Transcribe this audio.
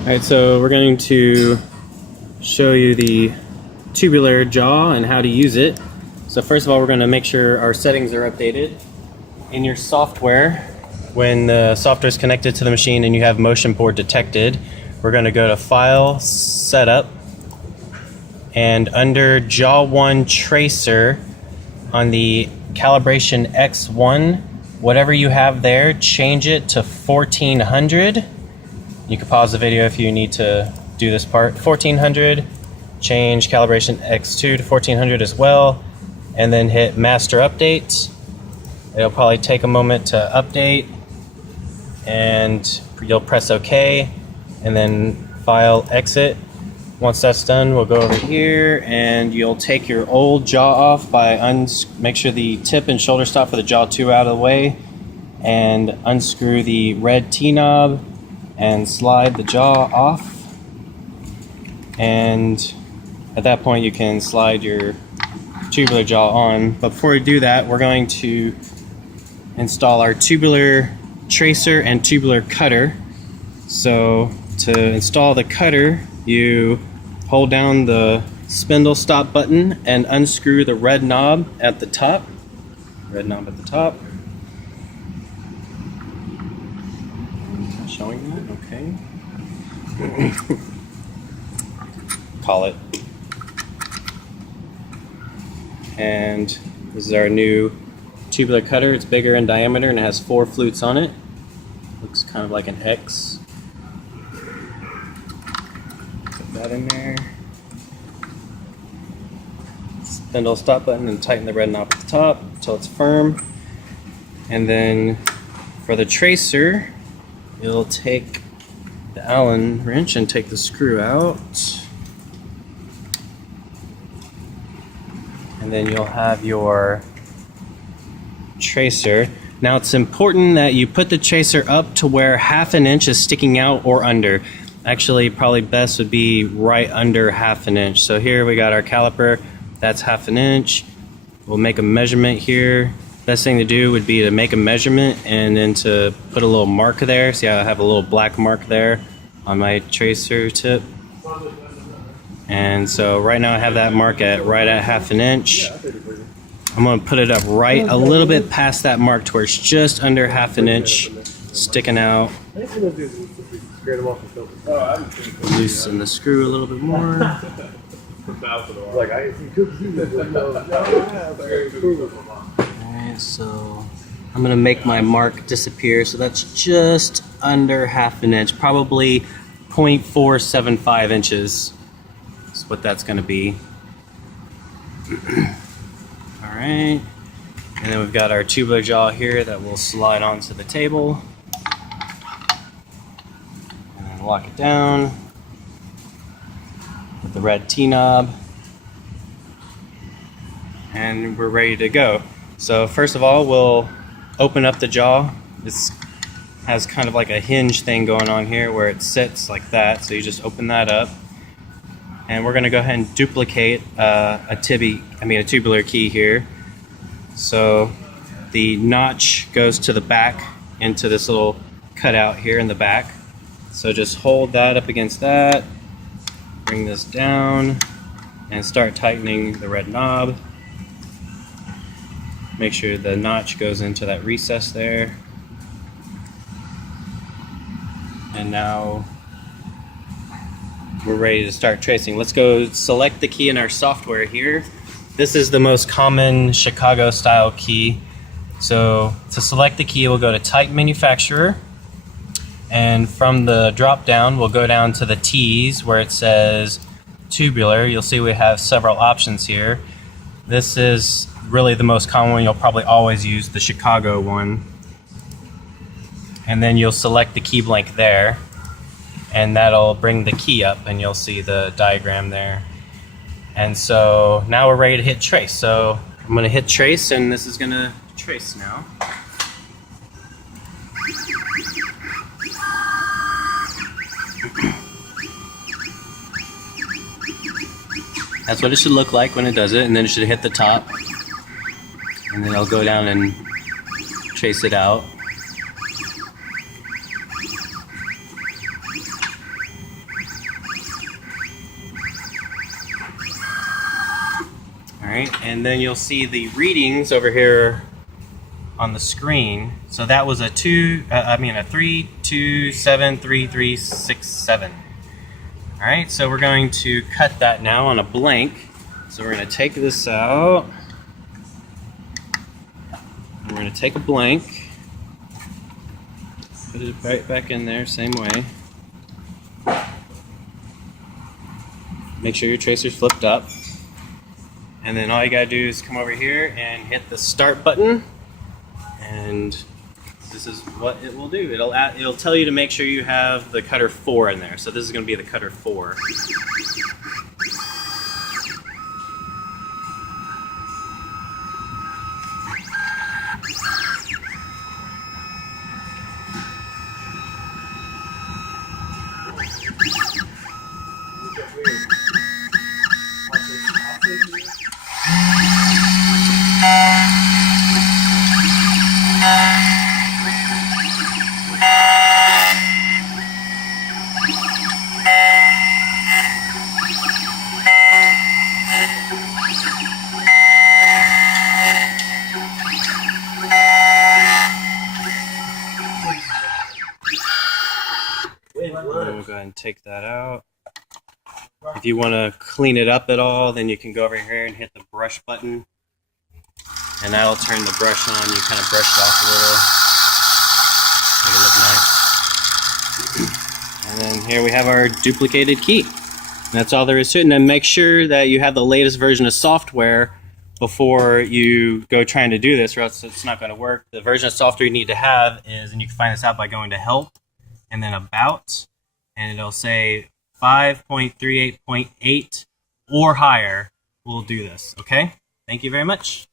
Alright, so we're going to show you the tubular jaw and how to use it. So first of all, we're going to make sure our settings are updated. In your software, when the software is connected to the machine and you have motion board detected, we're going to go to File, Setup, and under Jaw 1 Tracer on the calibration X1, whatever you have there, change it to 1400. You can pause the video if you need to do this part. 1400, change calibration X2 to 1400 as well, and then hit Master Update. It'll probably take a moment to update, and you'll press OK, and then File, Exit. Once that's done, we'll go over here, and you'll take your old jaw off by make sure the tip and shoulder stop for the jaw 2 out of the way, and unscrew the red T-knob and slide the jaw off. And at that point you can slide your tubular jaw on. But before we do that, we're going to install our tubular tracer and tubular cutter. So to install the cutter, you hold down the spindle stop button and unscrew the red knob at the top. Red knob at the top. Showing that? Okay. Call it. And this is our new tubular cutter. It's bigger in diameter and it has 4 flutes on it. Looks kind of like an X. Put that in there. Spindle stop button and tighten the red knob at the top until it's firm. And then for the tracer, you'll take the Allen wrench and take the screw out. And then you'll have your tracer. Now it's important that you put the tracer up to where 1/2 inch is sticking out or under. Actually, probably best would be right under 1/2 inch. So here we got our caliper, that's 1/2 inch. We'll make a measurement here. Best thing to do would be to make a measurement and then to put a little mark there. See how I have a little black mark there on my tracer tip? And so right now I have that mark at right at 1/2 inch. I'm going to put it up right a little bit past that mark to where it's just under 1/2 inch sticking out. Loosen the screw a little bit more. Alright, so I'm going to make my mark disappear. So that's just under 1/2 inch, probably 0.475 inches. That's what that's going to be. Alright, and then we've got our tubular jaw here that will slide onto the table. And then lock it down with the red T-knob. And we're ready to go. So first of all, we'll open up the jaw. This has kind of like a hinge thing going on here where it sits like that. So you just open that up. And we're going to go ahead and duplicate a tubular key here. So the notch goes to the back into this little cutout here in the back. So just hold that up against that, bring this down, and start tightening the red knob. Make sure the notch goes into that recess there. And now we're ready to start tracing. Let's go select the key in our software here. This is the most common Chicago style key. So to select the key, we'll go to Type Manufacturer, and from the drop down we'll go down to the T's where it says tubular. You'll see we have several options here. This is really the most common one. You'll probably always use the Chicago one. And then you'll select the key blank there, and that'll bring the key up and you'll see the diagram there. And so now we're ready to hit trace. So I'm going to hit trace, and this is going to trace now. That's what it should look like when it does it, and then it should hit the top. And then I'll go down and trace it out. right, and then you'll see the readings over here on the screen. So that was a 3273367. All right, so we're going to cut that now on a blank. So we're going to take this out. And we're going to take a blank. Put it right back in there, same way. Make sure your tracer's flipped up. And then all you gotta do is come over here and hit the start button. And this is what it will do. It'll tell you to make sure you have the cutter 4 in there. So this is gonna be the cutter 4. We'll go ahead and take that out. If you want to clean it up at all, then you can go over here and hit the brush button, and that'll turn the brush on. You kind of brush it off a little, make it look nice. And then here we have our duplicated key. And that's all there is to it. And then make sure that you have the latest version of software before you go trying to do this, or else it's not going to work. The version of software you need to have is, and you can find this out by going to Help, and then About, and it'll say 5.38.8 or higher will do this, okay? Thank you very much.